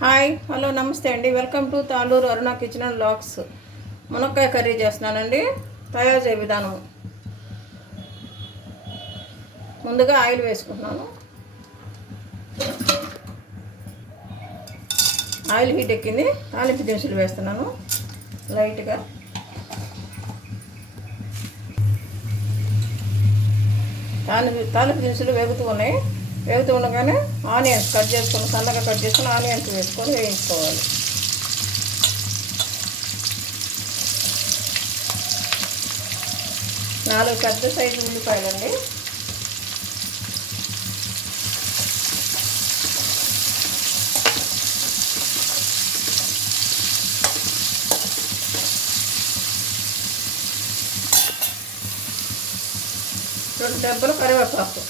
Hi hello నమస్తే అండి. Welcome to Taluru Aruna kitchen and vlogs. మునక్కాయ కర్రీ చేస్తున్నానండి. తయారు చేయ విధానం. ముందుగా ఆయిల్ వేసుకుంటున్నాను. ఆయిల్ హీట్ ఎక్కింది. తాలింపు దినుసులు వేస్తున్నాను. లైట్గా. తాలింపు తాలింపు దినుసులు వేగుతూ ఉన్నాయి. వేగుతూ ఉండగానే ఆనియన్స్ కట్ చేసుకొని సన్నగా కట్ చేసుకొని ఆనియన్స్ వేసుకొని వేయించుకోవాలి. నాలుగు పెద్ద సైజు ఉల్లిపాయలండి. రెండు దెబ్బలు కరివేపాకు.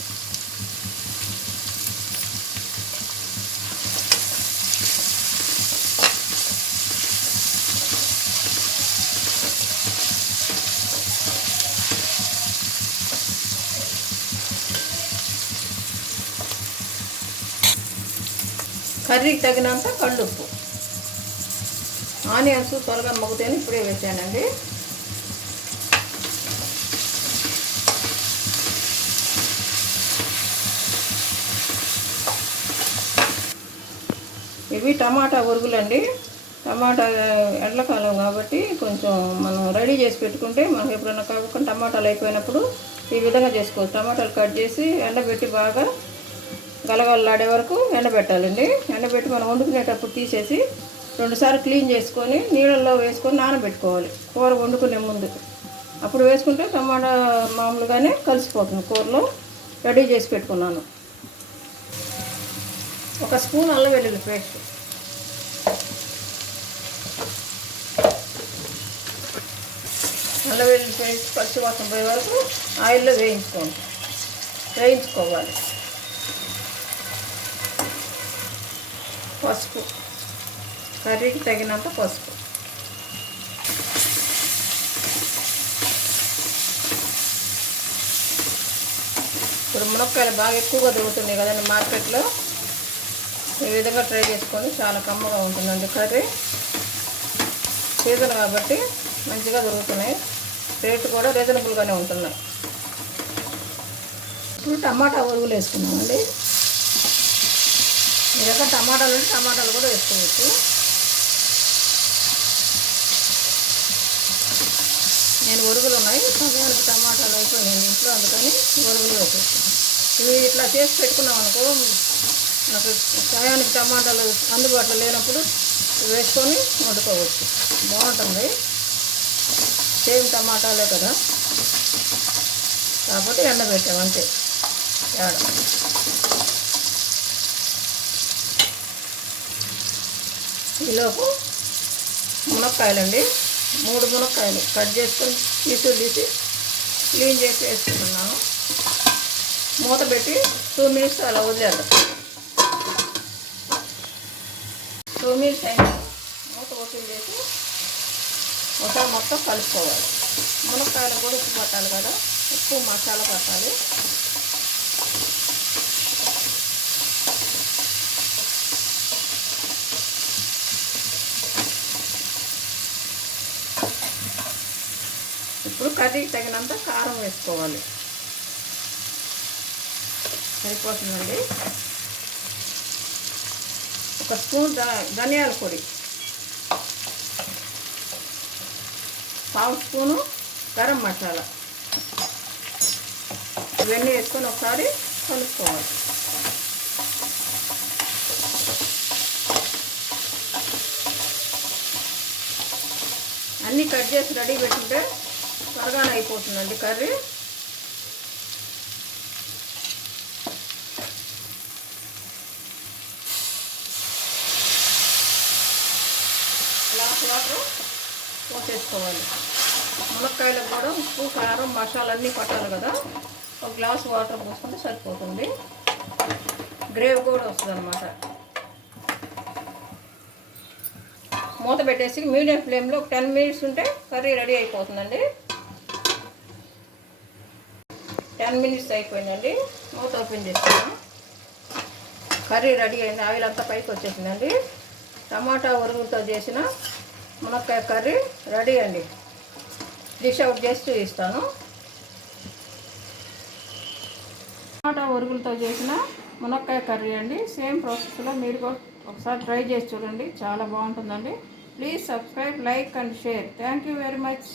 కర్రీకి తగినంత కళ్ళుప్పు. ఆనియన్స్ త్వరగా మగ్గుతాయని ఇప్పుడే వేసానండి. ఇవి టమాటా ఉరుగులండి టమాటా ఎండాకాలం కాబట్టి కొంచెం మనం రెడీ చేసి పెట్టుకుంటే మనకు ఎప్పుడైనా కాకుండా టమాటాలు అయిపోయినప్పుడు ఈ విధంగా చేసుకోవచ్చు. టమాటాలు కట్ చేసి ఎండబెట్టి బాగా గలగలలాడే వరకు ఎండబెట్టాలండి. ఎండబెట్టి మనం వండుకునేటప్పుడు తీసేసి రెండుసార్లు క్లీన్ చేసుకొని నీళ్ళల్లో వేసుకొని నానబెట్టుకోవాలి. కూర వండుకునే ముందు. అప్పుడు వేసుకుంటే టమాటా మామూలుగానే కలిసిపోతుంది. కూరలో రెడీ చేసి పెట్టుకున్నాను. ఒక స్పూన్ అల్లం వెల్లుల్లి పేస్ట్. అల్లం వెల్లుల్లి పేస్ట్ పచ్చి వాసన పోయే వరకు ఆయిల్లో వేయించుకోండి. వేయించుకోవాలి. పసుపు. కర్రీకి తగినంత పసుపు. ఇప్పుడు మునక్కాయలు బాగా ఎక్కువగా దొరుకుతున్నాయి కదండి మార్కెట్లో. ఈ విధంగా ట్రై చేసుకొని చాలా కమ్మగా ఉంటుందండి కర్రీ. సీజన్ కాబట్టి మంచిగా దొరుకుతున్నాయి. రేటు కూడా రీజనబుల్గానే ఉంటున్నాయి. ఇప్పుడు టమాటా ఉరుగులు వేసుకున్నామండి మీ దగ్గర టమాటాలు ఉంటే టమాటాలు కూడా వేసుకోవచ్చు. నేను ఉరుగులు ఉన్నాయి సమయానికి టమాటాలు అయిపోయినాయి ఇంట్లో అందుకని ఉరుగులు వేసేస్తాను. ఇవి ఇట్లా చేసి పెట్టుకున్నాం అనుకో నాకు టయానికి టమాటాలు అందుబాటులో లేనప్పుడు వేసుకొని వండుకోవచ్చు. బాగుంటుంది. సేమ్ టమాటాలే కదా. కాకపోతే ఎండబెట్టాం అంతే. తేడా ఈలోపు మునక్కాయలండి. మూడు మునక్కాయలు కట్ చేసుకొని పీసులు తీసి క్లీన్ చేసి వేసుకుంటున్నాను. మూత పెట్టి టూ మినిట్స్ అలా వదిలేద్దాం. టూ మినిట్స్ అయినా మూత ఓపెన్ చేసి ఒకసారి మొత్తం కలుపుకోవాలి. మునక్కాయలు కూడా ఉప్పు పట్టాలి కదా ఉప్పు మసాలా పట్టాలి. ఇప్పుడు కర్రీ తగినంత కారం వేసుకోవాలి. సరిపోతుందండి? ఒక స్పూన్ ధనియాల పొడి. పావు స్పూను గరం మసాలా. ఇవన్నీ వేసుకొని ఒకసారి కలుపుకోవాలి. అన్నీ కట్ చేసి రెడీ పెట్టుకుంటే అయిపోతుందండి కర్రీ. గ్లాస్ వాటర్ పోసేసుకోవాలి. మునక్కాయలకు కూడా ఉప్పు కారం మసాలా అన్నీ పట్టాలి కదా. ఒక గ్లాస్ వాటర్ పోసుకుంటే సరిపోతుంది. గ్రేవీ కూడా వస్తుంది అనమాట మూత పెట్టేసి మీడియం ఫ్లేమ్లో ఒక టెన్ మినిట్స్ ఉంటే కర్రీ రెడీ అయిపోతుందండి. టెన్ మినిట్స్ అయిపోయిందండి. మూత ఓపెన్ చేస్తాను కర్రీ రెడీ అయింది. ఆయిల్ అంతా పైకి వచ్చేసిందండి. టమాటా ఉరుగులతో చేసిన మునక్కాయ కర్రీ రెడీ అండి. డిష్ అవుట్ చేసి చూపిస్తాను. టమాటా ఉరుగులతో చేసిన మునక్కాయ కర్రీ అండి. సేమ్ ప్రాసెస్లో మీరు కూడా ఒకసారి ట్రై చేసి చూడండి. చాలా బాగుంటుందండి. Please subscribe like and share. Thank you very much.